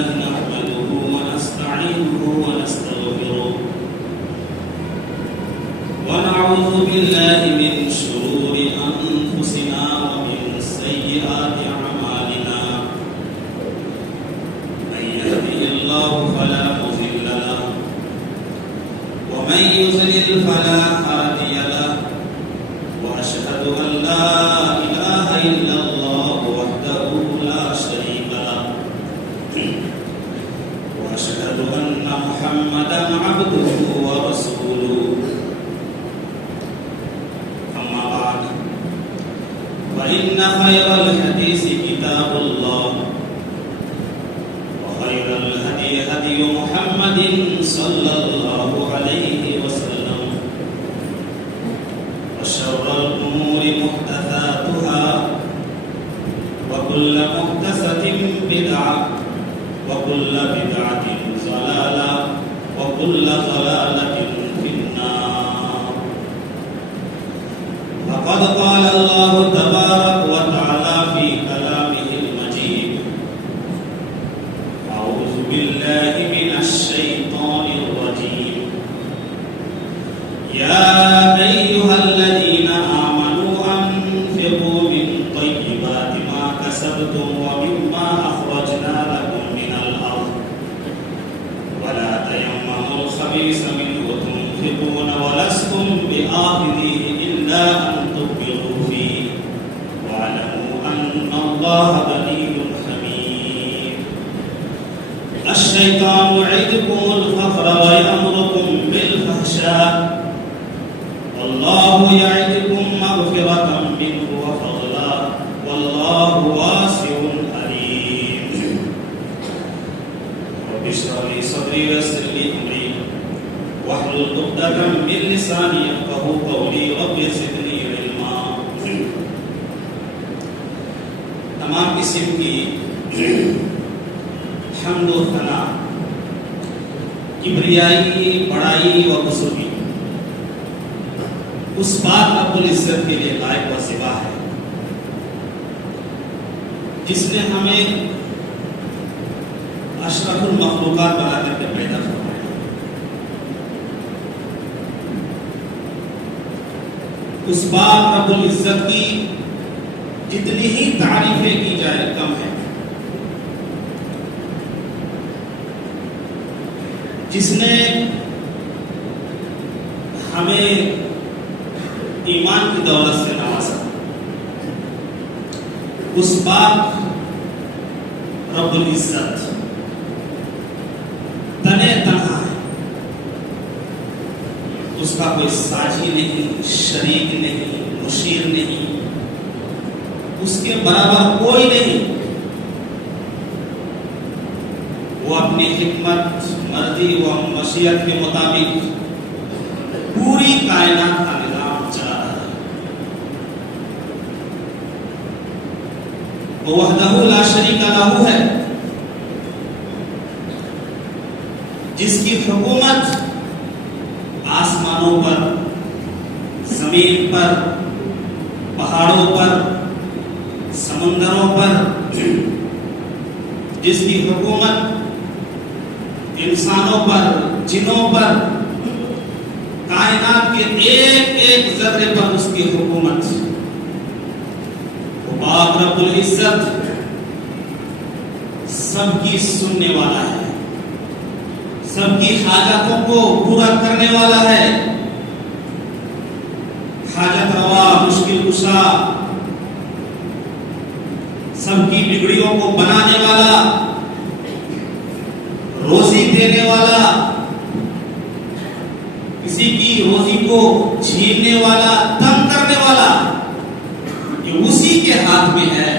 لله نحمده ونستعينه ونستغفره ونعوذ بالله من شرور أنفسنا ومن سيئات أعمالنا من يهده الله فلا مضل له ومن يضلل فلا هادي له وأشهد أن لا إله إلا الله وحده لا شريك له وأشهد أن محمدا عبده ورسوله أما بعد فإن خير الحديث كتاب الله وخير الهدي هدي محمد صلى الله عليه وسلم وشر الأمور محدثاتها وكل محدثة بدعة وكل بدعة ضلالة وكل ضلالة في النار. فقد قال الله تبارك وتعالى في كلامه المجيد: أعوذ بالله من الشيطان الرجيم. يا أيها الذين آمنوا أنفقوا من طيبات ما كسبتم ومما أخرجنا لكم من الأرض ولا تيمموا الخبيث منه تنفقون ولستم بآخذيه إلا أن تغمضوا فيه واعلموا أن الله غني حميد. الشيطان يعدكم الفقر ويأمركم بالفحشاء والله يعدكم مغفرة منه وفضلا والله واسع عليم. رب اشرح لي صدري ويسر لي أمري واحلل عقدة من لساني يفقهوا قولي رب زدني علما. تمام قسم کی حمد و ثنا، کبریائی، بڑائی و بزرگی اس بات رب العزت کے لیے لائق و زیبا ہے جس نے ہمیں اشرف المخلوقات بنا کر کے پیدا فرمایا. اس بات رب العزت کی جتنی ہی تعریفیں کی جائے کم ہے، جس نے ہمیں ایمان کی دولت سے نوازا. اس بات رب العزت تنے تنہا ہے، اس کا کوئی ساجی نہیں، شریک نہیں، مشیر نہیں، اس کے برابر کوئی نہیں. وہ اپنی حکمت، مرضی و مشیت کے مطابق پوری کائنات کا نظام چلا رہا ہے. وہ وحدہ لا شریک لہ ہے، جس کی حکومت آسمانوں پر، زمین پر، پہاڑوں پر، سمندروں پر، جس کی حکومت انسانوں پر، جنوں پر، کائنات کے ایک ایک ذرے پر اس کی حکومت. وہ پاک رب العزت سب کی سننے والا ہے، سب کی حاجتوں کو پورا کرنے والا ہے، حاجت روا، مشکل کشا، سب کی بگڑیوں کو بنانے والا، روزی دینے والا، کسی کی روزی کو چھیننے والا، تنگ کرنے والا، یہ اسی کے ہاتھ میں ہے.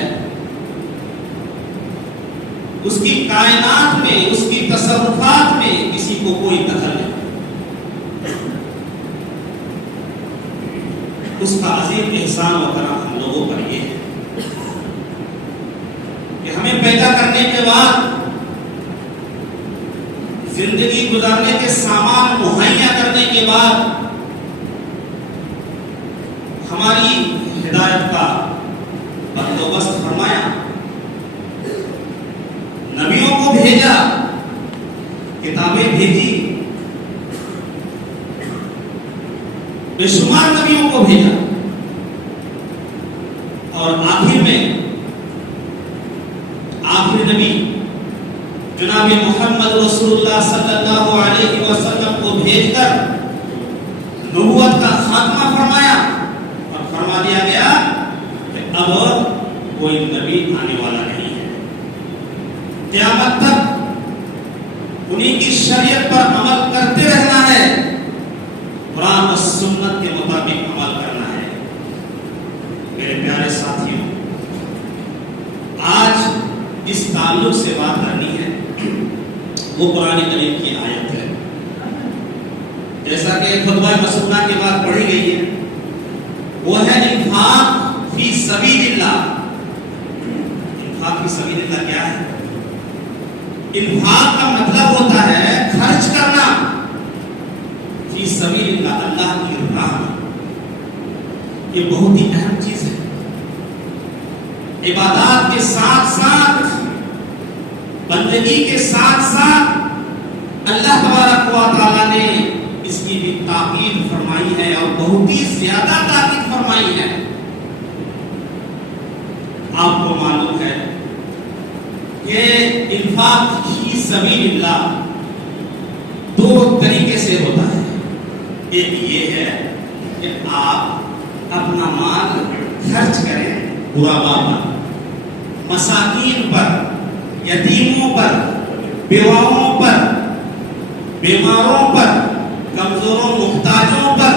اس کی کائنات میں، اس کی تصرفات میں کسی کو کوئی دخل نہیں. اس کا عظیم احسان و کرم ہم لوگوں پر یہ ہے کہ ہمیں پیدا کرنے کے بعد، زندگی گزارنے کے سامان مہیا کرنے کے بعد ہماری ہدایت کا بندوبست فرمایا، نبیوں کو بھیجا، کتابیں بھیجی، بے شمار نبیوں کو بھیجا، اور آخر میں آخری نبی جناب محمد رسول اللہ صلی اللہ علیہ وسلم کو بھیج کر نبوت کا خاتمہ فرمایا اور فرما دیا گیا کہ اب کوئی نبی آنے والا نہیں ہے، قیامت تک انہی کی شریعت پر عمل کرتے رہنا ہے، قرآن و سنت کے مطابق عمل کرنا ہے۔ میرے پیارے ساتھیوں، آج اس تعلق سے بات کرنی ہے، وہ قرآن کریم کی آیت ہے، جیسا کہ خطبہ مسنونہ کے بعد پڑھی گئی ہے، وہ ہے انفاق فی سبیل اللہ۔ انفاق فی سبیل اللہ کیا ہے؟ انفاق کا مطلب ہوتا ہے خرچ کرنا فی سبیل اللہ، اللہ کی راہ میں۔ یہ بہت ہی اہم چیز ہے۔ عبادات کے ساتھ ساتھ، بندگی کے ساتھ ساتھ اللہ تبارک و تعالیٰ نے اس کی بھی تاکید فرمائی ہے، اور بہت ہی زیادہ تاکید فرمائی ہے۔ آپ کو معلوم ہے کہ انفاق فی سبیل اللہ دو طریقے سے ہوتا ہے۔ ایک یہ ہے کہ آپ اپنا مال خرچ کریں غرباء پر، مساکین پر، یتیموں پر، بیواؤں پر، بیماروں پر، کمزوروں محتاجوں پر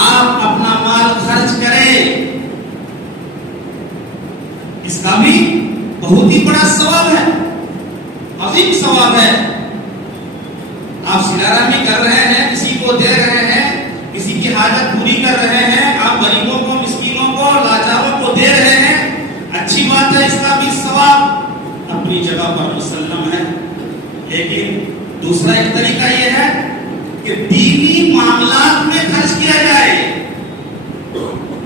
آپ اپنا مال خرچ کریں۔ اس کا بھی بہت ہی بڑا ثواب ہے، عظیم ثواب ہے۔ آپ صلہ رحمی کر رہے ہیں، کسی کو دے رہے ہیں، کسی کی حاجت پوری کر رہے ہیں، آپ غریبوں کو، مسکینوں کو، لاچاروں کو دے رہے ہیں، اچھی بات ہے، اس کا بھی ثواب اپنی جگہ پر مسلم ہے۔ لیکن دوسرا ایک طریقہ یہ ہے کہ دینی معاملات میں خرچ کیا جائے،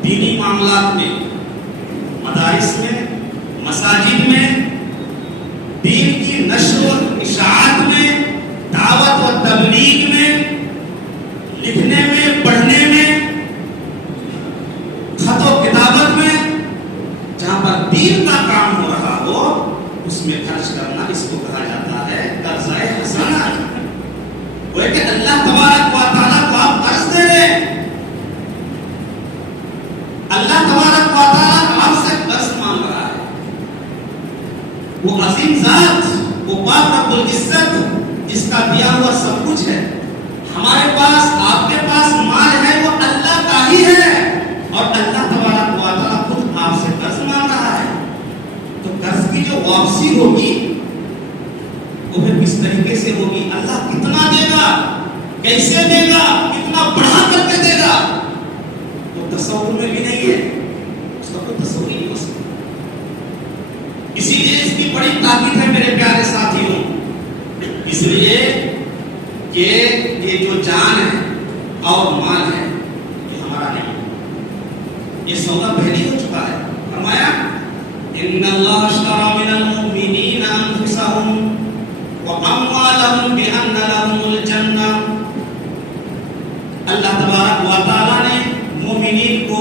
دینی معاملات میں، مدارس میں، مساجد میں، دین کی نشر و اشاعت میں، دعوت و تبلیغ میں، لکھنے میں، پڑھنے میں، خط و کتابت میں، جہاں پر دین کا کام ہو رہا ہو اس میں خرچ کرنا، اس کو کہا جاتا ہے قرضہ حسنہ۔ وہ ہے کہ اللہ تبارک و تعالیٰ کو آپ قرض دے رہے ہیں، اللہ تبارک و تعالیٰ آپ سے قرض مانگ رہا ہے۔ وہ عظیم ذات، وہ پاک رب العزت جس کا دیا ہوا سب کچھ ہے، ہمارے پاس، آپ کے پاس مال ہے، وہ اللہ کا ہی ہے، اور اللہ تبارک و تعالیٰ خود آپ سے قرض مانگ رہا ہے۔ تو قرض کی جو واپسی ہوگی وہ پھر کس طریقے سے ہوگی؟ اللہ کتنا دے گا، کیسے دے گا، کتنا بڑھا کر کے دے گا، تو تصور میں بھی نہیں ہے، اس کا کوئی تصور ہی نہیں ہو سکتا۔ اسی لیے اس کی بڑی تاکید ہے میرے پیارے ساتھیوں، اس لیے کہ یہ جو جان ہے اور مال ہے یہ ہمارا نہیں، یہ سودا پہلے ہو چکا ہے۔ فرمایا ان اللہ اشتری من المؤمنین انفسهم واموالهم بان لهم الجنہ۔ اللہ تبارک و تعالیٰ نے مومنین کو،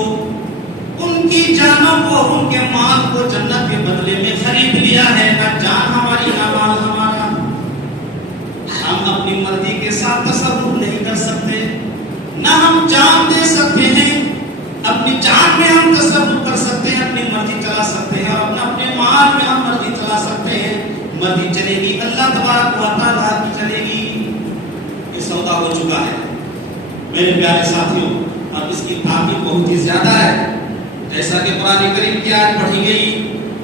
ان کی جانوں کو، ان کے مال کو جنت کے بدلے میں خرید لیا ہے۔ جان ہماری، مال ہمارا، ہم اپنی مرضی کے ساتھ تصرف نہیں کر سکتے، نہ ہم جان دے سکتے ہیں، اپنی جان میں ہم تصرف کر سکتے ہیں، اپنی مرضی چلا سکتے ہیں، اور اپنے مال میں ہم مرضی چلا سکتے ہیں۔ مرضی چلے گی اللہ تبارک و تعالیٰ کی چلے گی، یہ سودا ہو چکا ہے میرے پیارے ساتھیوں۔ اب اس کی تاکید بہت ہی زیادہ ہے، جیسا کہ قرآن کریم کی آیت پڑھی گئی،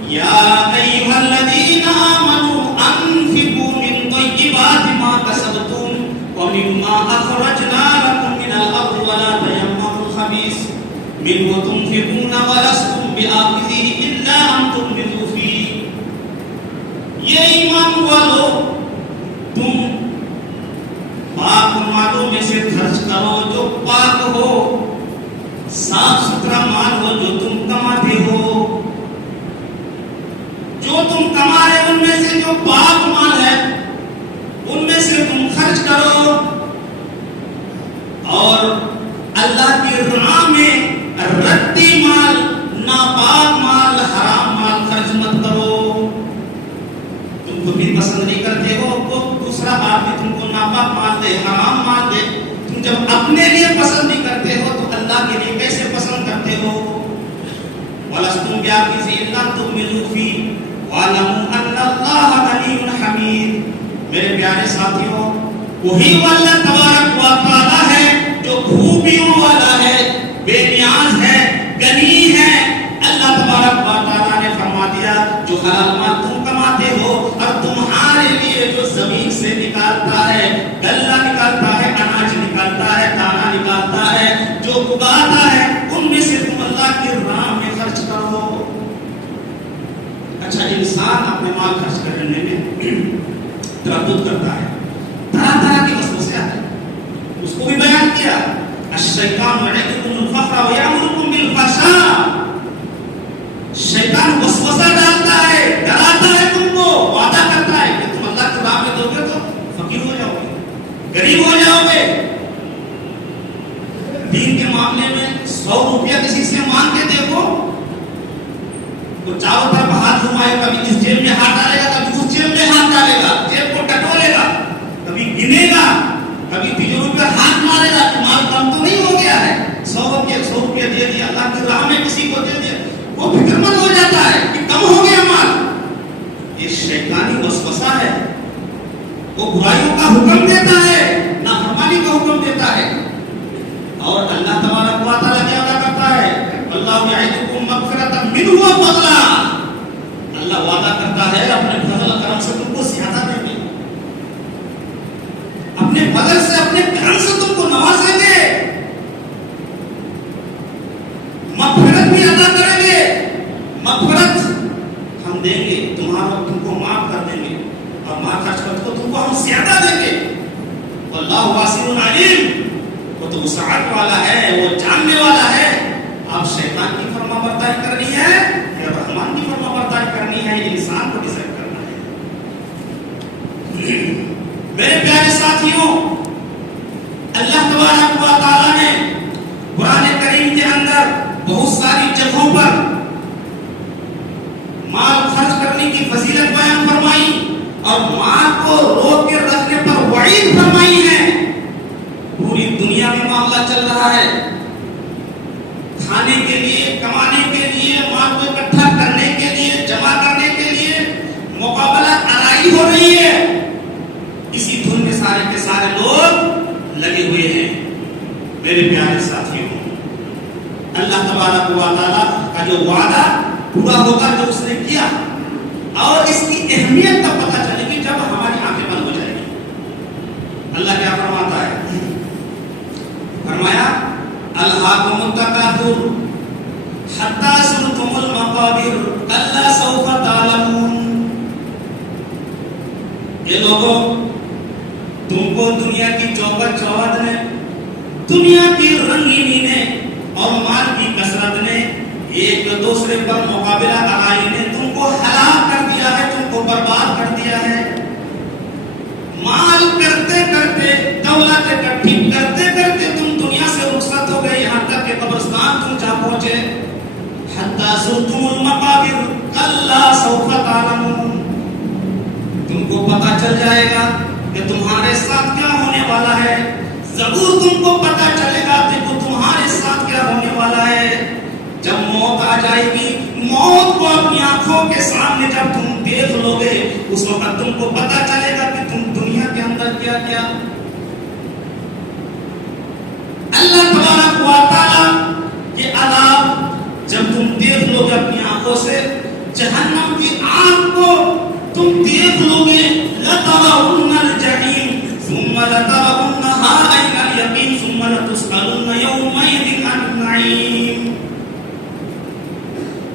یا ایھا الذین آمنوا انفقوا من طیبات ما کسبتم ومما اخرجنا لکم من الارض ولا تیمموا الخبیث منه تنفقون ولستم بآخذه الا ان تغمضوا فیہ۔ یہ ایمان والو، تم پاک مالوں میں سے خرچ کرو جو پاک ہو، صاف ستھرا مال ہو جو تم کماتے ہو، جو تم کما رہے ان میں سے جو پاک مال ہے ان میں سے تم خرچ کرو اور اللہ کی راہ میں ردی مال، ناپاک مال، حرام مال خرچ مت کرو۔ تم کو بھی پسند نہیں کرتے ہو تو دوسرا آدمی تم کو ناپاک مال دے، حرام مال دے، تم جب اپنے لیے پسند نہیں کرتے ہو تو اللہ کے لیے کیسے پسند کرتے ہو؟ وَلَسْتُمْ بِعَاجِزِينَ أَن تُؤْمِنُوا فِيهِ وَاعْلَمُوا أَنَّ اللَّهَ غَنِيٌّ حَمِيدٌ۔ میرے پیارے ساتھیوں، وہی اللہ تبارک و تعالی ہے جو خوبیوں والا ہے، بے نیاز ہے، غنی ہے۔ اللہ تبارک و تعالی نے فرما دیا جو حلال مال تم کماتے ہو اور تمہارے لیے جو زمین سے نکالتا ہے، غلہ نکالتا ہے، اناج نکالتا ہے، دانا نکالتا ہے، جو اگاتا ہے، ان میں سے تم اللہ کی راہ میں خرچ کرو۔ اچھا، انسان اپنے مال خرچ کرنے میں تردد کرتا ہے، طرح طرح کی وسوسے آتے ہیں، اس کو بھی بیان کیا، الشیطان یعدکم الفقر ویأمرکم بالفحشاء۔ شیطان وسوسہ ڈالتا ہے، ڈراتا ہے، تم کو وعدہ کرتا ہے کہ تم اللہ کی راہ میں دو گے تو فقیر ہو جاؤ گے، غریب ہو جاؤ گے۔ دین کے معاملے میں 100 روپیہ کسی سے مانگ کے دیکھو تو چاروں طرف ہاتھ گھمائے، کبھی اس جیب میں ہاتھ ڈالے گا، کبھی اس جیب میں ہاتھ ڈالے گا، جیب کو ٹٹولے گا، کبھی گنے گا، کبھی تجربے پر ہاتھ مارے گا کہ مال کم تو نہیں ہو گیا ہے، 100 روپیہ دے دیا، اللہ کی راہ میں کسی کو دے دیا، وہ فکر مند ہو جاتا ہے کہ کم ہو گیا مال۔ یہ شیطانی وسوسہ ہے، وہ برائیوں کا حکم دیتا ہے، نافرمانی کا حکم دیتا ہے۔ اور اللہ تبارک و تعالیٰ کیا وعدہ کرتا ہے؟ اللہ یعدکم مغفرۃ منہ وفضلا۔ اللہ وعدہ کرتا ہے اپنے فضل کرم سے تم کو زیادہ دیں گے، اپنے فضل سے، اپنے کرم سے تم کو نوازیں گے، مغفرت بھی عطا کریں گے، مغفرت ہم دیں گے، تمہارا تم کو معاف کر دیں گے، اور مال خرچ کر تو تم کو ہم زیادہ دیں گے۔ واللہ واسع علیم، وہ تو وسعت والا ہے، وہ جاننے والا ہے۔ آپ شیطان کی فرما برداری کرنی ہے یا رحمان کی فرما برداری کرنی ہے، یہ انسان کو ڈیسائیڈ کرنا ہے۔ میرے پیارے ساتھیوں، اللہ تبارک و تعالیٰ نے قرآن کریم کے اندر بہت ساری جگہوں پر مال خرچ کرنے کی فضیلت بیان فرمائی اور مال کو روک کے رکھنے پر وعید فرمائی ہے۔ پوری دنیا میں معاملہ چل رہا ہے، کھانے کے لیے، کمانے کے لیے، مال کو اکٹھا کرنے کے لیے، جمع کرنے کے لیے مقابلہ آرائی ہو رہی ہے۔ اسی دھن میں سارے کے سارے لوگ لگے ہوئے ہیں۔ میرے پیارے ساتھیوں، اللہ تبارک و تعالیٰ کا جو وعدہ پورا ہوگا جو اس نے کیا، اور اس کی اہمیت کا پتہ چلے گی جب ہماری آنکھیں بند ہو جائیں گی۔ اللہ کیا فرماتا ہے؟ فرمایا الہاکم التکاثر حتی زرتم المقابر کلا سوف تعلمون۔ یہ لوگوں، تم کو دنیا کی چوکٹ چوبند نے، دنیا کی رنگینی نے اور مال کی کثرت نے، ایک دوسرے پر مقابلہ آرائی نے تم کو ہلاک کر دیا ہے، تم کو برباد کر دیا ہے۔ مال کرتے کرتے، دولت اکٹھی کرتے کرتے تم دنیا سے رخصت ہو گئے، یہاں تک کہ قبرستان تم جا پہنچے۔ حتی زرتم المقابر کلا سوف تعلمون۔ تم کو پتہ چل جائے گا کہ تمہارے ساتھ کیا ہونے والا ہے، ضرور تم کو پتہ چلے گا کہ تمہارے ساتھ کیا ہونے والا ہے۔ جب موت آ جائے گی، موت کو اپنی آنکھوں کے سامنے جب تم دیکھ لو گے، اس وقت تم کو پتہ چلے گا کہ تم دنیا کے اندر کیا کیا۔ اللہ تبارک و تعالی یہ عذاب جب تم دیکھ لو گے اپنی آنکھوں سے، جہنم کی آگ کو تم دیکھ لو گے، لَتَرَوُنَّ الْجَحِيمَ ثُمَّ لَتَرَوُنَّهَا عَيْنَ الْيَقِينِ ثُمَّ لَتُسْأَلُنَّ يَوْمَئِذٍ عَنِ النَّعِيمِ۔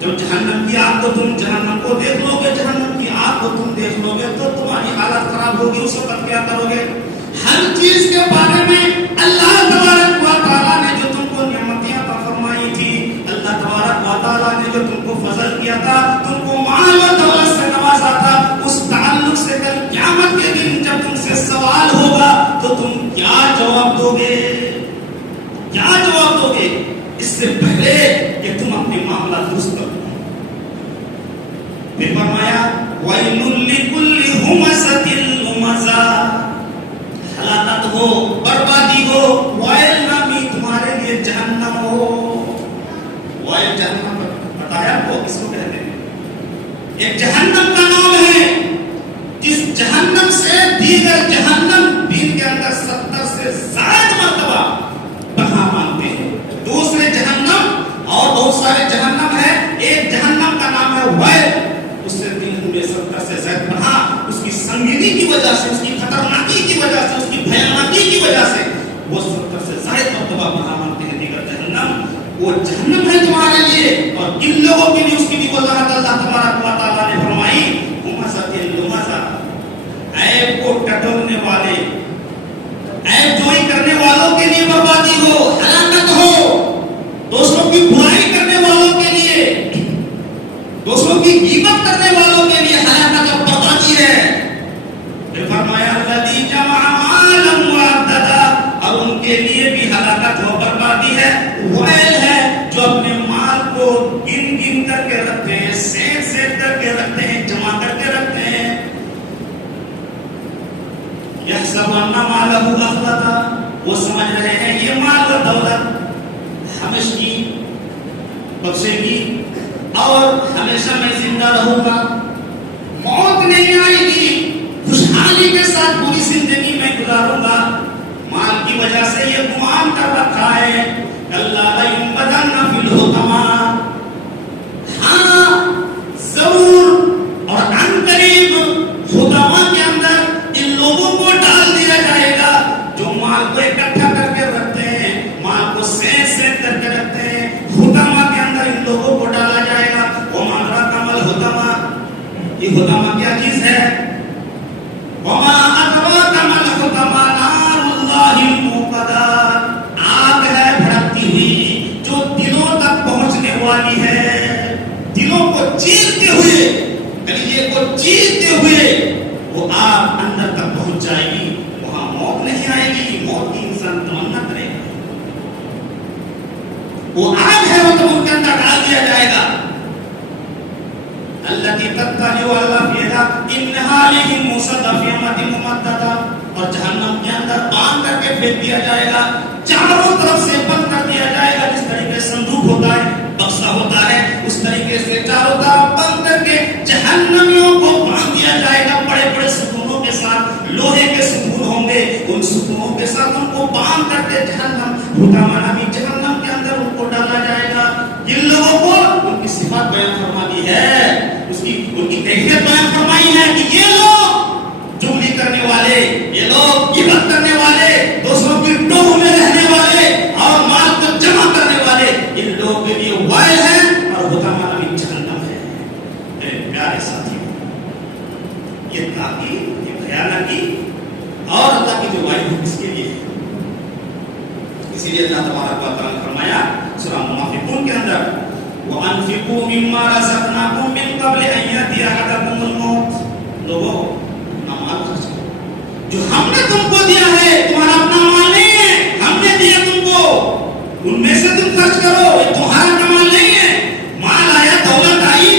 جب جہنم کی آگ کو تم جہنم کو دیکھ لو گے، جہنم کی آگ کو تم دیکھ لو گے تو تمہاری حالت خراب ہوگی۔ اس وقت کیا کرو گے؟ ہر چیز کے بارے میں اللہ تبارک و تعالیٰ نے جو تم کو نعمتیں عطا فرمائی تھی، اللہ تبارک و تعالیٰ نے جو تم کو فضل کیا تھا، تم کو مال و دولت سے نوازا تھا، اس تعلق سے کل قیامت کے دن جب تم سے دو گے اس سے پہلے کہ تم اپنے معاملہ درست کر لو. پھر فرمایا وَيْلٌ لِكُلِّ هُمَزَةٍ لُمَزَةٍ، ہلاکت ہو، بربادی ہو، وائل نامی تمہارے لیے جہنم ہو. وائل جہنم بتایا کو کس کو کہتے ہیں؟ ایک جہنم کا نام ہے جس جہنم سے دیگر جہنم دین کے اندر 70 سے زائد مرتبہ بہا مانتے ہیں. دوسرے جہنم اور بہت سارے جہنم ہے، ایک جہنم کا نام ہے وائل، اس سے دین میں 70 سے زائد بہا. اس کی سنگینی کی وجہ سے، اس کی خطرناکی کی وجہ سے، اس کی بھیاناکی کی وجہ سے وہ 70 سے زائد مرتبہ بہا مانتے ہیں دیگر جہنم. وہ جہنم ہے تمہارے لیے. اور کن لوگوں کے لیے اس کی بھی وضاحت اللہ تبارک و تعالیٰ نے فرمائی ہمزۃ لمزہ، عیب کو ٹٹولنے والے، عیب جوئی کرنے والوں کے لیے بربادی ہو، ہلاکت ہو. دوسروں کی برائی کرنے والوں کے لیے، دوسروں کی غیبت کرنے والوں کے لیے ہلاکت اور بربادی ہے. پھر فرمایا الذی جمع مالا وعددا، اور ان کے لیے بھی ہلاکت ہو، بربادی ہے، ویل ہے، جو اپنے مال کو گن گن کر کے رکھتے ہیں، سینچ سینچ کر کے رکھتے ہیں، جمع کر کے رکھتے ہیں. یحسب ان مالہ اخلدا، وہ سمجھ رہے ہیں یہ مال و دولت ہمیشہ بخشے گی اور ہمیشہ میں زندہ رہوں گا، موت نہیں آئے گی، خوشحالی کے ساتھ پوری زندگی میں گزاروں گا. مال کی وجہ سے یہ گمان کر رکھا ہے اللہ لینبذن فی الحطمہ. ہاں ضرور اور عن قریب حطمہ کے اندر ان لوگوں کو ڈال دیا جائے گا جو مال کو اکٹھا کر کے رکھتے ہیں، مال کو سینچ سینچ کر کے رکھتے ہیں. حطمہ کے اندر ان لوگوں کو ڈالا جائے گا. وما ادراک ما الحطمہ، یہ حطمہ کیا چیز ہے؟ وما ادراک ما الحطمہ نار اللہ الموقدہ، آگ ہے بھڑکتی ہوئی جو دلوں تک پہنچنے والی ہے. دلوں کو چیرتے ہوئے، کلیجے کو چیرتے ہوئے وہ آگ اندر تک پہنچ جائے گی. وہاں موت نہیں آئے گی، موت کی انسان تمنا کرے گا. وہ آگ ہے، وہ تو ان کے اندر ڈال دیا جائے گا. التي تطلع على الافئدة انها عليهم موصدة في امد ممددة، اور جہنم کے اندر باندھ کر کے پھینک دیا جائے گا، چاروں طرف سے بند کر دیا جائے گا. جس طریقے سے صندوق ہوتا ہے، بکسا ہوتا ہے، اس طریقے سے چاروں طرف بند کر کے جہنمیوں کو باندھ دیا جائے گا. بڑے بڑے ستونوں کے ساتھ، لوہے کے ستون ہوں گے، ان ستونوں کے ساتھ ان کو باندھ کر کے جہنم حطمہ نامی جہنم کے اندر ان کو ڈالا جائے گا. جن لوگوں کو ان کی صفات بیان فرما دی ہے، ان کی کیفیت بیان فرمائی ہے کہ یہ لوگ چغلی کرنے والے، یہ لوگ غیبت کرنے والے، دوسروں کی ٹوہ میں رہنے والے اور مال کو جمع کرنے والے، ان لوگوں کے لیے وائل ہے اور حطمہ نامی جہنم ہے. میرے پیارے ساتھیوں، یہ تاکید، یہ بھیانکی اور اللہ کی جو وعید ہے کس کے لیے ہے؟ اسی لیے اللہ تبارک و تعالیٰ نے فرمایا سورہ منافقون کے اندر وَأَنفِقُوا مِمَّا رَزَقْنَاكُم مِّن قَبْلِ أَن يَأْتِيَ أَحَدَكُمُ الْمَوْتُ. لوگوں اپنا مال خرچ کرو، جو ہم نے تم کو دیا ہے، تمہارا اپنا مال نہیں ہے، ہم نے دیا تم کو، ان میں سے تم خرچ کرو. یہ تمہارا کمال نہیں ہے. مال آیا، دولت آئی،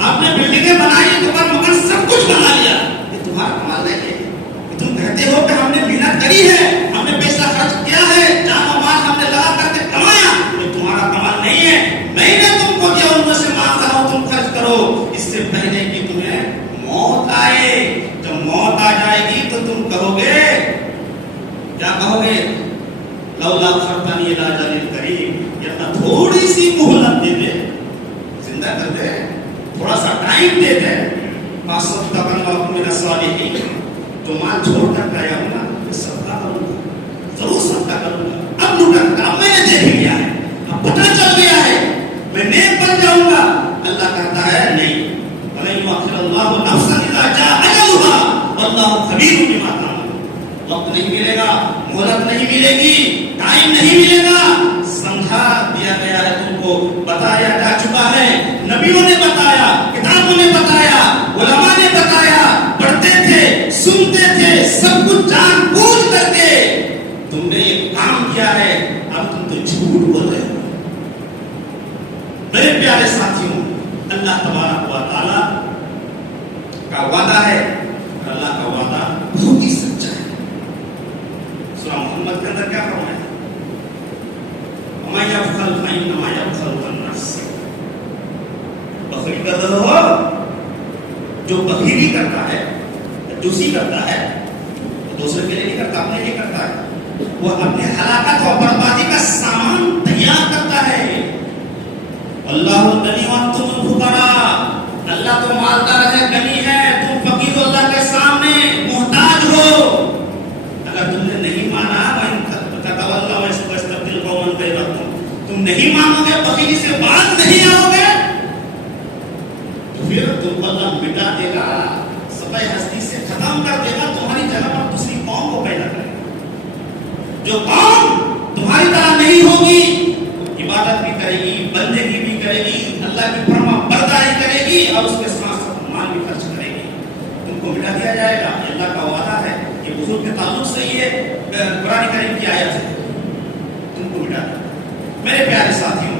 آپ نے بلڈنگیں بنائی، دکان مکان سب کچھ بنا لیا، یہ تمہارا کمال نہیں ہے. تم کہتے ہو کہ ہم نے محنت کری ہے، ہم نے پیسہ خرچ کیا ہے، جان و مال ہم نے لگا کر کے کمایا، یہ تمہارا کمال نہیں ہے. میں نے تم کو دیا، ان میں سے مانگ رہا ہوں، تم خرچ کرو اس سے پہلے کہ تمہیں موت آئے. جب موت آ جائے گی تو تم کہو گے، کیا کہو گے؟ لولا اخرتنی الی اجل قریب، یا تھوڑی سی مہلت دے دے، زندہ کر دے، تھوڑا سا ٹائم دے دے. فاصدق وأكن من الصالحین، تو مال چھوڑ کر گیا ہوں نا، میں صدقہ کروں گا، ضرور صدقہ کروں گا. اب لوٹا اب میں نے دیکھ لیا ہے، اب پتہ چل گیا ہے، میں نیک بن جاؤں گا. اللہ کہتا ہے نہیں، وَلَن يُؤَخِّرَ اللَّهُ نَفْسًا إِذَا جَاءَ أَجَلُهَا وَاللَّهُ خَبِيرٌ بِمَا تَعْمَلُونَ. وقت نہیں ملے گا، مہلت نہیں ملے گی، ٹائم نہیں ملے گا. سمجھا دیا گیا ہے، تم کو بتایا جا چکا ہے، نبیوں نے بتایا، کتابوں نے بتایا، علماء نے بتایا، پڑھتے تھے، سنتے تھے، سب کچھ جان بوجھ کر کے تم نے یہ کام کیا ہے. اب تم تو جھوٹ بول رہے تبارک و تعالیٰ کا وعدہ ہے، اللہ کا وعدہ بہت ہی سچا ہے۔ سورہ محمد کے اندر کیا فرمایا؟ وَمَن يَبْخَلْ فَإِنَّمَا يَبْخَلُ عَن نَّفْسِهِ۔ بخیلی کر رہے ہو، جو بخیلی کرتا ہے، کنجوسی کرتا ہے، دوسرے کے لیے نہیں کرتا، اپنے لیے کرتا ہے، وہ اپنے ہلاکت اور بربادی کا سامان تیار کرتا ہے۔ اللہ الغنی وانتم الفقراء، اللہ تو مالدار ہے، غنی ہے، تم فقیر ہو، اللہ کے سامنے محتاج ہو۔ اگر تم نے نہیں مانا تم نہیں مانو گے، بخیلی سے باز نہیں آؤ گے، تو پھر تم اللہ مٹا دے گا، صفحہ ہستی سے ختم کر دے گا، تمہاری جگہ پر دوسری قوم کو پیدا کرے گا، جو قوم تمہاری طرح نہیں ہوگی، عبادت بھی کرے گی، بندگی بھی کرے گی، اللہ کی فرما برداری کرے گی، اور اس کے ساتھ ساتھ مال بھی خرچ کرے گی، تم کو مٹا دیا جائے گا۔ یہ اللہ کا وعدہ ہے، یہ بزرگ کے تعلق سے یہ قرآن کریم کی آیت ہے، تم کو مٹا دیا۔ میرے پیارے ساتھیوں،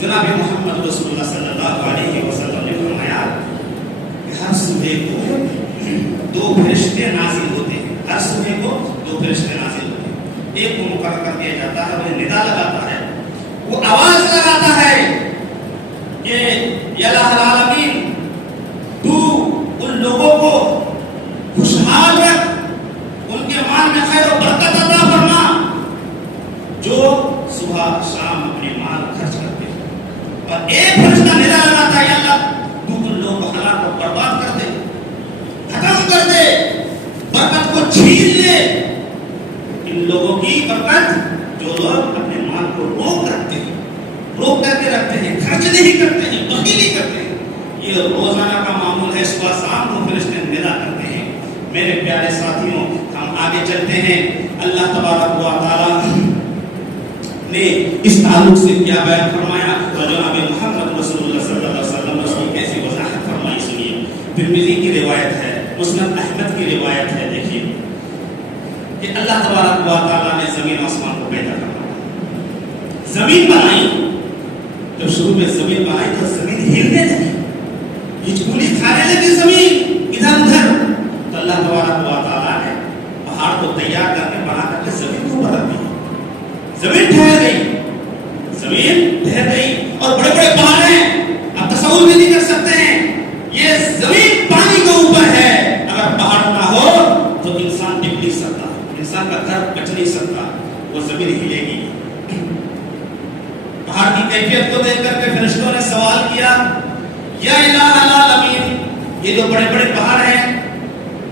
جناب محمد رسول اللہ صلی اللہ علیہ وسلم نے فرمایا کہ ہر صبح کو دو فرشتے نازل ہوتے ہیں، ہر صبح کو دو فرشتے نازل ہوتے ہیں، ایک کو مقرر کر دیا جاتا ہے، وہ ندا لگاتا ہے، وہ آواز لگاتا ہے کہ یا الہ العالمین، تو ان لوگوں کو خوشحال رکھ، ان کے مال میں خیر و برکت عطا فرما جو صبح شام اپنے مال خرچ کرتے ہیں۔ اور ایک فرشتہ ندا لگاتا ہے، اللہ تو ان لوگوں کو ہلاک اور برباد کر دے، ختم کر دے، برکت کو چھین لے، ان لوگوں کی برکت جو لوگ اپنے مال کو روک رکھتے ہیں، روک کر کے رکھتے ہیں، خرچ نہیں کرتے ہیں، بخیلی کرتے ہیں، یہ روزانہ کا معمول ہے، صبح شام کو فرشتے ندا کرتے ہیں۔ میرے پیارے ساتھیوں، ہم آگے چلتے ہیں۔ اللہ تبارک و تعالی نے اس تعلق سے کیا بیان فرمایا اور جناب محمد رسول اللہ صلی اللہ علیہ وسلم نے کیسی وضاحت فرمائی، سنیے۔ ترمذی کی روایت ہے، مسند احمد کی روایت ہے، دیکھیے کہ اللہ تبارک و تعالیٰ نے زمین آسمان کو پیدا کرا، زمین بنائی، جب شروع میں زمین بنائی تو زمین ہلنے لگی، ہچکولی کھانے لگی زمین ادھر ادھر، تو اللہ تبارک و تعالیٰ نے پہاڑ کو تیار کر کے بنا کر کے زمین کو بدل دی، زمین ٹھہر گئی، زمین ٹھہر گئی، اور بڑے بڑے پہاڑ ہیں، آپ تصور بھی نہیں کر سکتے ہیں، یہ زمین پانی کے اوپر ہے، اگر پہاڑ نہ ہو تو انسان ٹک نہیں سکتا، انسان کا گھر بچ نہیں سکتا، وہ زمین ہلے گی۔ پہاڑ کی کیفیت کو دیکھ کر کے فرشتوں نے سوال کیا، یا الہ العالمین، یہ جو بڑے بڑے پہاڑ ہیں،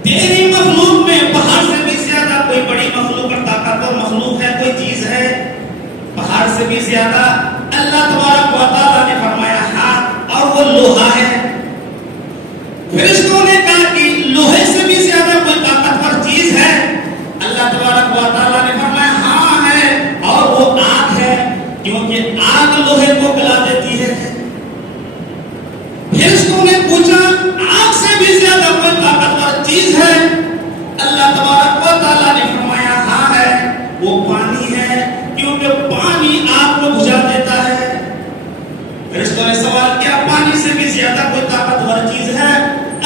تیری مخلوق میں پہاڑ سے بھی زیادہ کوئی بڑی مخلوق اور طاقتور مخلوق ہے، کوئی چیز ہے پہاڑ سے بھی زیادہ؟ اللہ تبارک و تعالیٰ نے فرمایا ہاں، اور وہ لوہا ہے۔ فرشتوں نے کہا کہ لوہے سے بھی زیادہ کوئی طاقتور چیز ہے؟ اللہ تبارک و تعالیٰ نے فرمایا ہاں ہے، اور وہ آگ ہے، کیونکہ آگ لوہے کو گلا دیتی ہے۔ فرشتوں نے پوچھا آگ سے بھی زیادہ کوئی طاقتور چیز ہے؟ اللہ تبارک و تعالیٰ نے فرمایا ہاں ہے، وہ پانی ہے، کیونکہ پانی آگ کو بجھا دیتا ہے۔ فرشتوں نے سوال کیا پانی سے بھی زیادہ کوئی طاقتور چیز ہے؟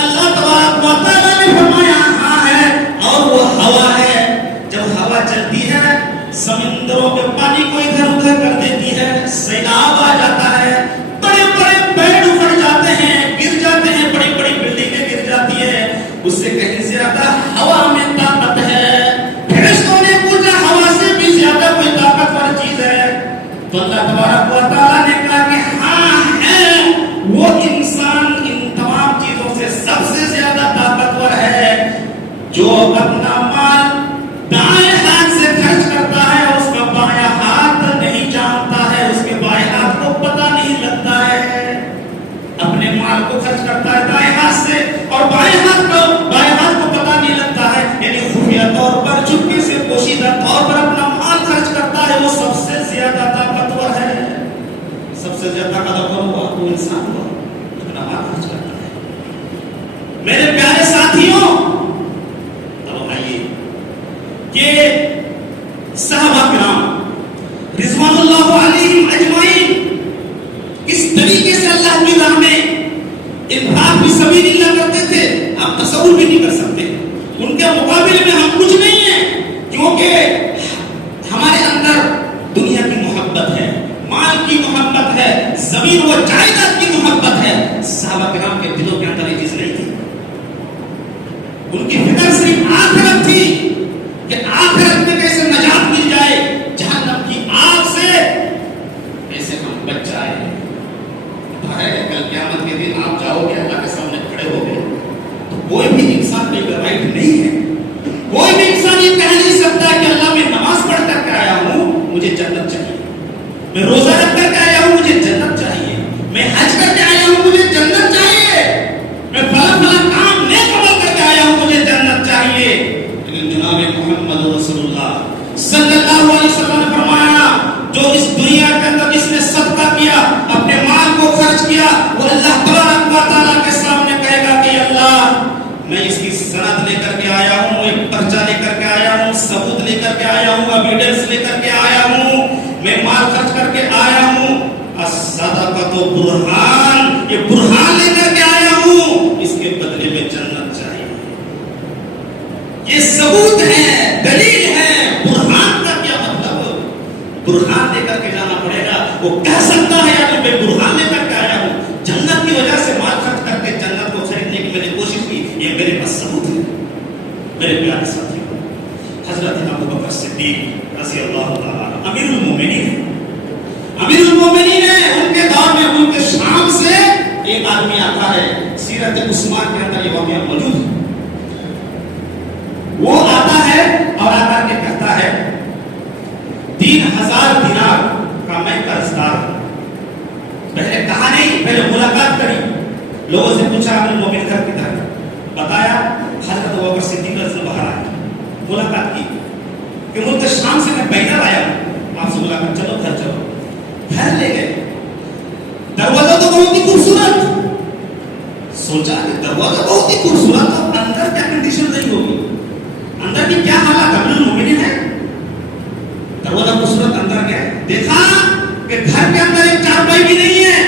اللہ تبارک و تعالیٰ نے فرمایا ہاں ہے، اور وہ ہوا ہے، جب ہوا چلتی ہے سمندروں کے پانی کو ادھر ادھر کر دیتی ہے، سیلاب آ جاتا ہے، بڑے بڑے پیڑ اکھڑ جاتے ہیں، گر جاتے ہیں، بڑی بڑی بلڈنگیں گر جاتی ہے، اس سے کہیں زیادہ ہوا میں طاقت ہے۔ فرشتوں نے پوچھا ہوا سے بھی زیادہ کوئی طاقتور چیز ہے؟ تو اللہ تبارک و تعالیٰ نے کہا کہ ہاں ہے، وہ انسان ان تمام چیزوں سے سب سے زیادہ طاقتور ہے، جو اپنا مال دائیں ہاتھ سے خرچ کرتا ہے، اس کا بایاں ہاتھ نہیں جانتا ہے، اس کے بائیں ہاتھ کو پتہ نہیں لگتا ہے، اپنے مال کو خرچ کرتا ہے دائیں ہاتھ سے، اور بائیں ہاتھ کو پتہ نہیں لگتا ہے، یعنی خفیہ طور پر، چپکے سے، پوشیدہ طور پر اپنا مال خرچ کرتا ہے، وہ سب سے زیادہ طاقتور ہے۔ سب سے زیادہ طاقتور ہوا وہ انسان ہوا، اپنا مال خرچ کرتا ہے۔ میرے پیارے ساتھیوں، اب آئیے کہ صحابہ کرام رضوان اللہ علیہم اجمعین کس طریقے سے اللہ کی راہ میں انفاق بھی سبیل اللہ کرتے تھے، آپ تصور بھی نہیں کر سکتے. ان کے مقابلے میں ہم کچھ نہیں ہیں، کیونکہ ہمارے اندر دنیا کی محبت ہے، مال کی محبت ہے، زمین و جائیداد کی محبت ہے. صحابہ کرام کے دلوں کے اندر یہ چیز نہیں تھی. ان کی فکر صرف آخرت تھی کہ آخرت میں کیسے نجات مل جائے، جہنم کی آگ سے کیسے ہم بچ جائیں. ہے کہ کل قیامت کے دن آپ جاؤ گے اللہ کے سامنے کھڑے ہو گے، کوئی بھی انسان کے رائٹ نہیں ہے، کوئی بھی انسان یہ کہہ نہیں سکتا کہ اللہ میں نماز پڑھ کر کے آیا ہوں مجھے جنت چاہیے، میں روزہ رکھ کر کے آیا ہوں مجھے جنت چاہیے، میں حج کر کے آیا ہوں مجھے جنت چاہیے، میں فلاں فلاں کام نیک عمل کر کے آیا ہوں مجھے جنت چاہیے. لیکن جناب محمد رسول اللہ صلی اللہ علیہ وسلم نے فرمایا جو اس دنیا کے اندر جس نے صدقہ کیا، اپنے مال کو خرچ کیا، وہ اللہ تبارک و تعالیٰ کے سامنے کہے گا کہ اللہ میں اس کی سند لے کر کے آیا ہوں، ایک پرچہ لے کر کے آیا ہوں، ثبوت لے کر کے آیا ہوں، ایویڈنس لے کر کے آیا ہوں، میں مال خرچ کر کے آیا ہوں، الصدقۃ برہان، یہ برہان لے کر کے آیا ہوں، اس کے بدلے میں جنت چاہیے. یہ ثبوت ہے، دلیل ہے. برہان کا کیا مطلب؟ برہان لے کر کے جانا پڑے گا. وہ کہہ سکتا ہے یار میں برہان لے کر کے آیا ہوں، جنت کی وجہ سے مال خرچ کر کے جنت کو خریدنے کی میں نے کوشش کی، یہ میرے پاس ثبوت ہے. میرے پیارے ساتھی، حضرت ابوبکر صدیق رضی اللہ تعالیٰ عنہ امیر المومنین ہیں. امیر المومنین ہیں. ان کے دور میں ان کے شام سے ایک آدمی آتا ہے، سیرت عثمان کے اندر یہ واقعہ موجود ہے. وہ آتا ہے اور آ کر کے کہتا ہے 3000 دینار کا میں قرض دار ہوں. پہلے کہا نہیں، پہلے ملاقات کری، لوگوں سے پوچھا امیر المومنین گھر کدھر ہے، بتایا حضرت ابوبکر صدیق رضی اللہ باہر آئے، ملاقات کی کہ ملک شام سے میں پیدل آیا ہوں، آپ سے ملاقات، چلو گھر چلو. گھر لے گئے. دروازہ تو بہت ہی خوبصورت، سوچا کہ دروازہ بہت ہی خوبصورت، تو اندر کیا کنڈیشن نہیں ہوگی، اندر کی کیا حالات. امیر المومنین ہے، دروازہ خوبصورت، اندر گئے، دیکھا کہ گھر کے اندر ایک چارپائی بھی نہیں ہے،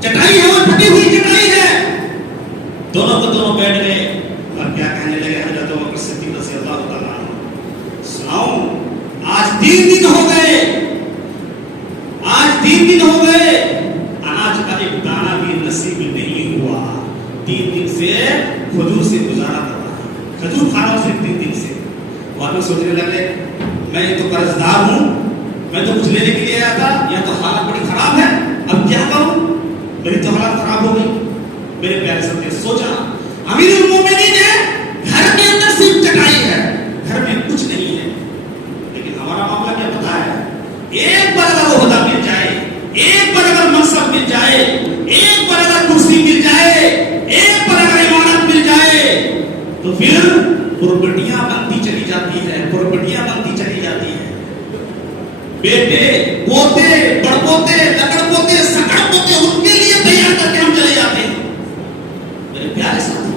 چٹائی ہے، وہ پھٹی ہوئی چٹائی ہے. دونوں کو دونوں بیٹھ گئے اور کیا کہنے لگے حضرت ابوبکر صدیق رضی اللہ تعالیٰ عنہ، سناؤ آج 3 دن ہو گئے، آج 3 دن ہو گئے، اناج کا ایک دانہ بھی نصیب نہیں ہوا. 3 دن سے کھجور سے گزارا کر رہا ہے، کھجور کھا رہا ہوں صرف 3 دن سے. اور میں سوچنے لگے میں تو قرض دار ہوں، میں تو کچھ لینے کے لیے آیا تھا، یا تو حالت بڑی خراب ہے، اب کیا کروں، میری تو حالت خراب ہو گئی. میرے پیارے ساتھی سوچا امیر المومنین ہے، گھر کے اندر صرف چٹائی ہے، گھر میں کچھ نہیں ہے، لیکن ہمارا معاملہ کیا پتا ہے، ایک بار اگر عہدہ مل جائے، ایک بار اگر منصب مل جائے، ایک بار اگر کرسی مل جائے، ایک بار اگر عمارت مل جائے، تو پھر پراپرٹیاں بنتی چلی جاتی ہے، پراپرٹیاں بنتی چلی جاتی ہے. بیٹے، پوتے، بڑپوتے، لکڑ پوتے، سکڑ پوتے، ان کے لیے تیار کر کے ہم چلے جاتے ہیں. میرے پیارے ساتھی،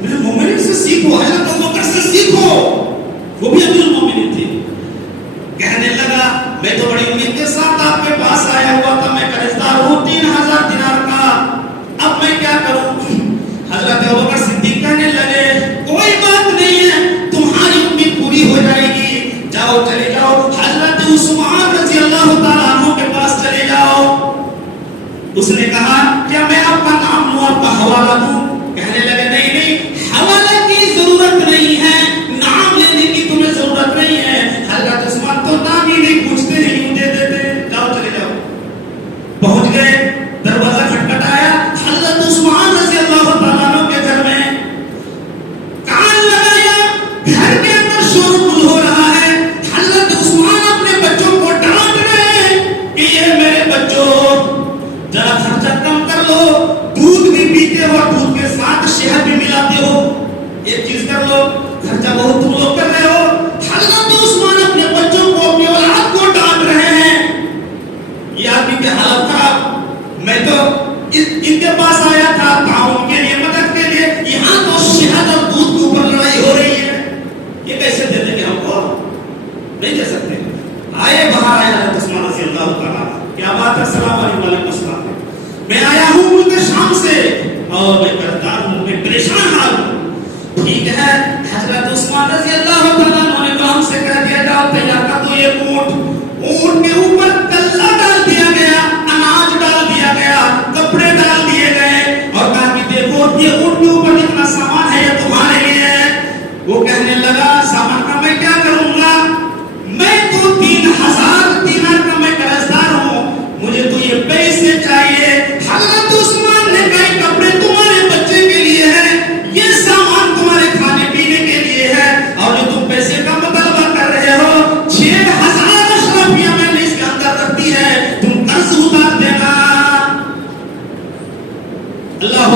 میرے مومنین سے سیکھو، حضرت ابوبکر سے سیکھو، وہ بھی امیر المومنین تھے. کہنے لگا میں تو بڑی امید کے ساتھ آپ کے پاس آیا ہوا تھا، میں قرضدار ہوں 3000 دینار کا، اب میں کیا کروں. حضرت ابوبکر صدیق کہنے لگے کوئی بات نہیں ہے، تمہاری امید پوری ہو جائے گی، جاؤ چلے جاؤ حضرت عثمان رضی اللہ تعالیٰ عنہ کے پاس چلے جاؤ. اس نے کہا کیا میں آپ کا نام لوں، آپ کا حوالہ دوں؟ کہنے لگے نہیں نہیں، حوالے کی ضرورت نہیں ہے، نام لینے کی تمہیں ضرورت نہیں ہے. حضرت عثمان تو نام ہی نہیں پوچھتے، نہیں دے دیتے، جاؤ چلے جاؤ. پہنچ گئے، دروازہ کھٹکھٹایا، حضرت عثمان رضی اللہ تعالیٰ عنہ کے گھر میں کان لگایا، گھر کے اندر شور غل ہو رہا ہے. حضرت عثمان اپنے بچوں کو ڈانٹ رہے ہیں کہ یہ میرے بچوں ذرا خرچہ کم کر لو، دودھ بھی پیتے ہو، دودھ کے ساتھ شہد بھی ملاتے ہو، ایک چیز کر لو، خرچہ بہت تم لوگ کر رہے ہو. حضرت عثمان اپنے بچوں کو، اپنی اولاد کو ڈانٹ رہے ہیں. یہ آدمی کی حالت خراب، میں تو ان کے پاس آیا تھا تعاون کے لیے، مدد کے لیے، یہاں تو شہد اور دودھ کے اوپر لڑائی ہو رہی ہے، یہ کیسے دے دیں گے ہم کو؟ نہیں دے سکتے. آئے باہر آئے حضرت عثمان رضی اللہ تعالیٰ، کیا بات ہے، السلام علیکم. وعلیکم السلام. میں آیا ہوں ملک شام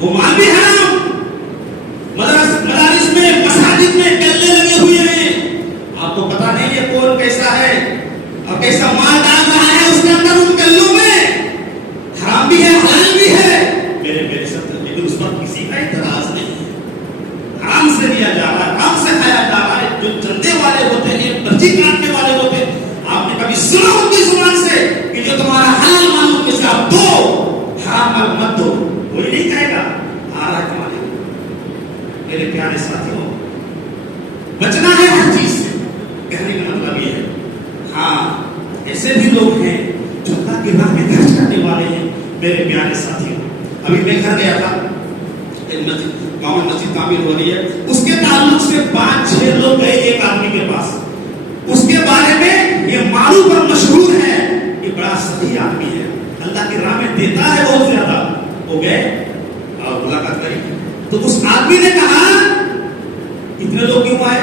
وہ مال بھی حرام. مدارس میں مساجد میں گلے لگے ہوئے ہیں. آپ کو پتا نہیں یہ کون کیسا ہے اور کیسا مال ڈال رہا ہے اس کے اندر ان گلوں میں. حرام بھی ہے حلال بھی ہے میرے ساتھ. لیکن اس پر کسی کا اعتراض نہیں ہے. حرام سے دیا جا رہا ہے, حرام سے کھایا جا رہا ہے. جو چندے والے ہوتے ہیں, پرچی کاٹنے والے ہوتے ہیں, آپ نے کبھی سنا ان کی زبان سے کہ جو تمہارا حلال مال ہو کسی آپ دو, حرام مال مت دو؟ کوئی نہیں کہے گا. آ رہا ہے تمہارے میرے پیارے ساتھیوں, بچنا ہے ہر چیز سے. کہنے کا مطلب یہ ہے ہاں ایسے بھی لوگ ہیں جو اللہ کی راہ میں خرچ کرنے والے ہیں. میرے پیارے ساتھیوں, ابھی میں گھر گیا تھا, گاؤں مسجد تعمیر ہو رہی ہے, اس کے تعلق سے 5-6 لوگ گئے ایک آدمی کے پاس. اس کے بارے میں یہ معروف اور مشہور ہے, یہ بڑا صحیح آدمی ہے, اللہ کی راہ میں دیتا ہے بہت زیادہ. وہ گئے اور ملاقات کری تو اس آدمی نے کہا اتنے لوگ کیوں آئے؟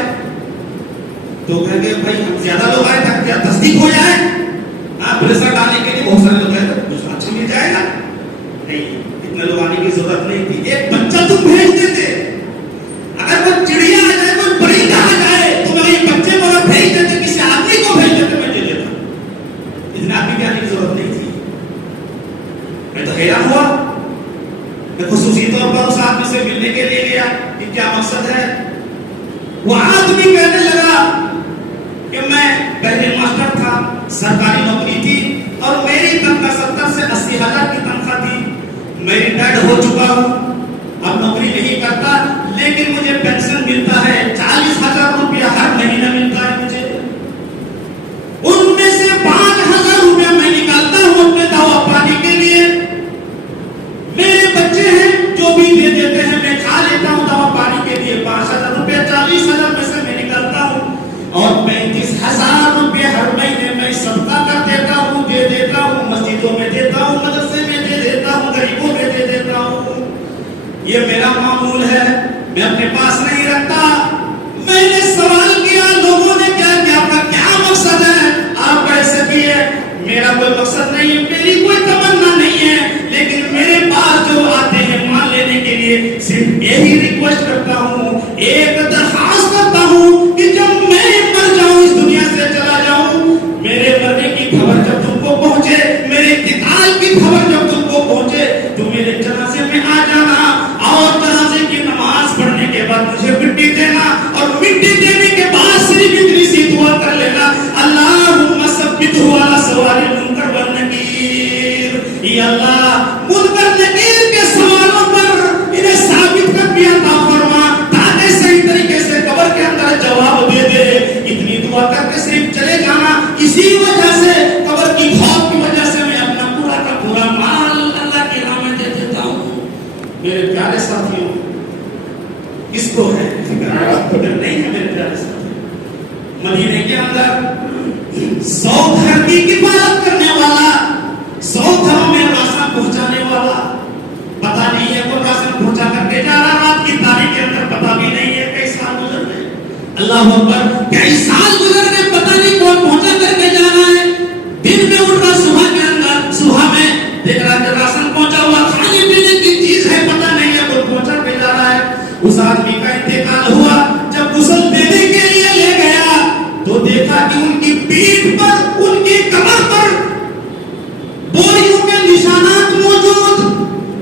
تو کہہ گئے بھائی ہم زیادہ لوگ آئے تھے, کیا تصدیق ہو جائے؟ ہاں پریشر ڈالنے کے لیے بہت سارے لوگ آئے تھے, کچھ اچھا مل جائے گا. نہیں, اتنے لوگ آنے کی ضرورت نہیں تھی. ایک بچہ تم بھیج دیتے, اگر کوئی چڑیا آ جائے, کوئی پرندہ آ جائے, تم اگر یہ بچے کو بھیج دیتے, کسی آدمی کو بھیج دیتے, میں دے دیتا. اتنے آدمی کی آنے کی ضرورت نہیں تھی. میں تو حیران ہوا. میں خصوصی طور پر اس آدمی سے ملنے کے لیے گیا کہ کیا مقصد ہے. وہ آدمی کہنے لگا کہ میں پہلے ماسٹر تھا, سرکاری نوکری تھی, اور میری تنخواہ 70 سے 80 ہزار کی تنخواہ تھی. میں ریٹائرڈ ہو چکا ہوں, اب نوکری نہیں کرتا, لیکن مجھے پینشن ملتا ہے, 40,000 روپیہ ہر مہینہ ملتا ہے مجھے. ان میں سے 5,000 روپیہ میں نکالتا ہوں اپنے دوا پانی کے لیے. میرے بچے ہیں جو بھی دے دیتے ہیں, میں کھا لیتا ہوں دوا پانی کے لیے. 5,000 روپیہ 40,000 میں سے میں نکالتا ہوں, اور 35,000 روپیہ ہر مہینے میں صدقہ کر دیتا ہوں, دے دیتا ہوں, مسجدوں میں دیتا ہوں, مدرسے میں دے دیتا ہوں, غریبوں میں دے دیتا ہوں. یہ میرا معمول ہے, میں اپنے پاس نہیں رکھتا. میں نے سوال کیا, لوگوں نے کیا کہ آپ کا کیا مقصد ہے, آپ ایسے بھی ہے. میرا کوئی مقصد نہیں, میری کوئی تمنا نہیں ہے, لیکن میرے پاس جو آتے ہیں مال لینے کے لیے, صرف یہی ریکویسٹ کرتا ہوں, ایک درخواست کرتا ہوں کہ جب میں مر جاؤں, اس دنیا سے چلا جاؤں, میرے مرنے کی خبر جب تم کو پہنچے, میرے انتقال کی خبر جب تم کو پہنچے, تو میرے جنازے میں آ جانا, اور جنازے کی نماز پڑھنے کے بعد مجھے مٹی دینا, اور مٹی دینے کے بعد صرف اتنی سی دعا کر لینا, اللہم ثبتہ علی سوال المنکر والنکیر. یا اللہ, منکر نکیر کے سوالوں پر انہیں ثابت کر دیا عطا فرما, تاکہ صحیح طریقے سے قبر کے اندر جواب دے دے. اتنی دعا کر کے صرف چلے جانا. اسی وجہ سے قبر کی خوف کی وجہ سے میں اپنا پورا کا پورا مال اللہ کی راہ میں دے دیتا ہوں. میرے پیارے ساتھیوں, کس کو ہے فکر نہیں ہے میرے پیارے ساتھیوں. مدینے کے اندر 100 گھر کی کفایت کرنے والا, 100 گھروں میں راشن پہنچانے والا, پتا نہیں ہے کون راشن پہنچا کر کے جا رہا, رات کی تاریخ کے اندر پتا بھی نہیں ہے کئی سال گزر گئے. اللہ اکبر, کئی سال گزر گئے, پتا نہیں کون پہنچا کر کے جا رہا ہے. دن میں اٹھ رہا, صبح کے اندر, صبح میں دیکھ رہا کہ راشن پہنچا ہوا, کھانے پینے کی چیز ہے, پتا نہیں ہے کون پہنچا کے جا رہا ہے. اس آدمی کا انتقال ہوا. جب غسل دینے کے لیے لے گیا تو دیکھا کہ ان کی پیٹھ پر, ان کی کمر پر بوریوں کے نشانات موجود,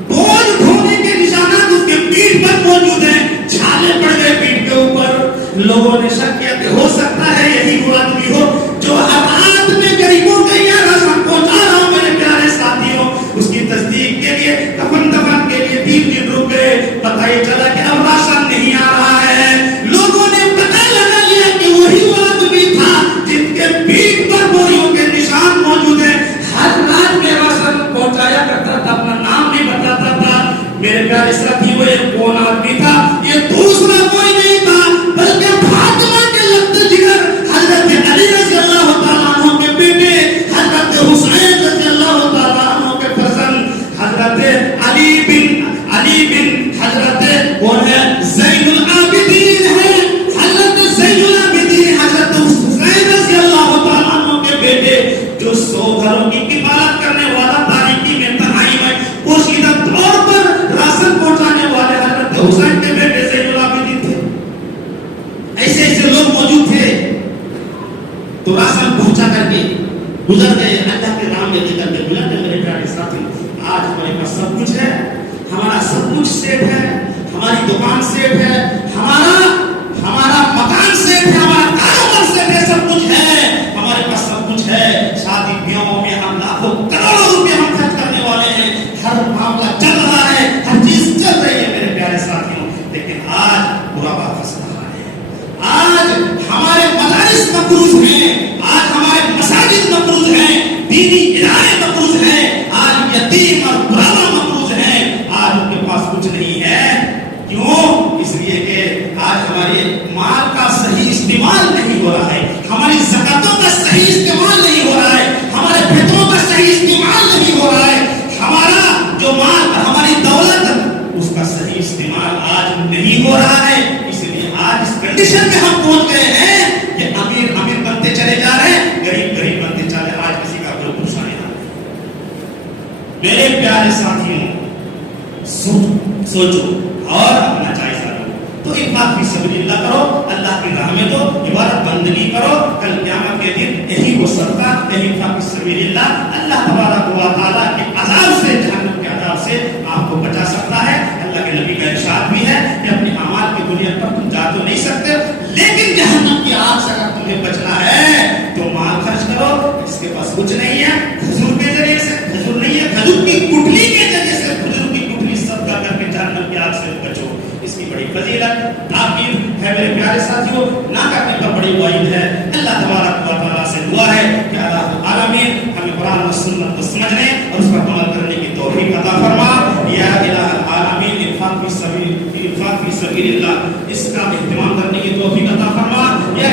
بوجھ ڈھونے کے نشانات اس کے پیٹھ پر موجود ہیں. چھالے پڑ گئے پیٹھ کے اوپر. لوگوں نے شک کیا کہ ہو سکتا ہے یہی وہ آدمی ہو جو ہر رات میں غریبوں کے یہاں راشن پہنچا رہا ہوں. میرے پیارے ساتھیوں, اس کی تصدیق کے لیے, کفن دفن کے لیے 3 دن رک گئے. پتہ یہ چلا کہ اب راشن نہیں آ رہا ہے. لوگوں نے پتہ لگا لیا کہ وہی وہ آدمی تھا جن کے پیٹھ پر بوریوں کے نشان موجود ہیں. ہر رات میں راشن پہنچایا کرتا تھا, اپنا نام نہیں بتاتا تھا. میرے پیارے ساتھیوں, یہ کون آدمی تھا؟ یہ دوسرا کوئی نہیں تھا بلکہ فاطمہ کے لگتے جگر حضرت علی رضی اللہ تعالیٰ عنہ کے بیٹے, حضرت حسین رضی اللہ تعالیٰ عنہ کے فرزند, حضرت علی بن حضرت زین العابدین ہے, حضرت زین العابدین, حضرت حسین رضی اللہ تعالیٰ عنہ کے بیٹے, جو 100 گھروں کی کفایت کرنے والا, تاریکی میں تنہائی میں پوشیدہ طور پر راشن پہنچا حسین کے بیٹے زین العابدین تھے، ایسے ایسے لوگ موجود تھے. تو راسن پہنچا کر کے گزر گئے، اللہ کے نام لے کر کے گزر گئے. میرے پیارے ساتھی، آج ہمارے پاس سب کچھ ہے، ہمارا سب کچھ سیٹ ہے، ہماری دکان سیٹ ہے، ہمارا مکان سیٹ ہے، ہمارا کاروبار سیٹ ہے، سب کچھ ہے، ہمارے پاس سب کچھ ہے. شادی بیاہوں میں ہم لاکھوں کروڑوں روپے ہم خرچ کرنے والے ہیں، ہر معاملہ چل رہا ہے، ہر چیز چل رہی ہے میرے پیارے ساتھیوں. لیکن آج برا واپس رہا ہے. آج ہمارے مدارس مقروض ہیں، آج ہمارے مساجد مقروض ہیں، دینی ادارے مقروض ہیں، آج یتیم اور غربا مقروض ہیں. آج ان کے پاس کچھ نہیں ہے. کیوں؟ اس لیے کہ آج ہمارے مال کا صحیح استعمال نہیں ہو رہا ہے، ہماری زکاتوں کا صحیح استعمال نہیں ہو رہا ہے، ہمارے فطروں کا صحیح استعمال نہیں ہو رہا ہے. ہمارا جو مال، ہماری دولت، اس کا صحیح استعمال آج نہیں ہو رہا ہے. اس لیے آج اس کنڈیشن میں ہم پہنچ گئے ہیں کہ امیر امیر بنتے چلے جا رہے ہیں، غریب غریب بنتے چلے. آج کسی کا کوئی پوچھا نہیں رہا. میرے پیارے ساتھیوں، سوچو اور اپنا جائزہ لو. تو انفاق فی سبیل اللہ کرو، اللہ کی راہ میں دو، عبادت بندگی کرو. کل قیامت کے دن یہی وہ صدقہ، یہی انفاق فی سبیل اللہ اللہ تبارک و تعالیٰ کے عذاب سے، جہنم کے عذاب سے آپ کو بچا سکتا ہے. اللہ کے نبی کا ارشاد بھی ہے کہ اپنے اعمال کی دنیا پر تم جا تو نہیں سکتے، لیکن جہنم کی آگ سے اگر تمہیں بچنا ہے تو مال خرچ کرو. جس کے پاس کچھ نہیں ہے، کھجور کے ذریعے سے، کھجور نہیں ہے، کھجور کی گٹھلی کے ذریعے سے، کھجور کی گٹھلی صدقہ کر کے جہنم کی آگ سے بچو. اس کی بڑی فضیلت تاکید ہے میرے پیارے ساتھیوں. نہ کرنے پر بڑی وعید ہے. اللہ تبارک و تعالیٰ سے دعا ہے کہ اللہ عالمین ہمیں قرآن و سنت کو سمجھنے اور اس پر عمل کرنے کی توفیق عطا فرما. یا الہ العالمین، انفاق فی سبیل اللہ، اس کا اہتمام کرنے کی توفیق عطا فرما. یا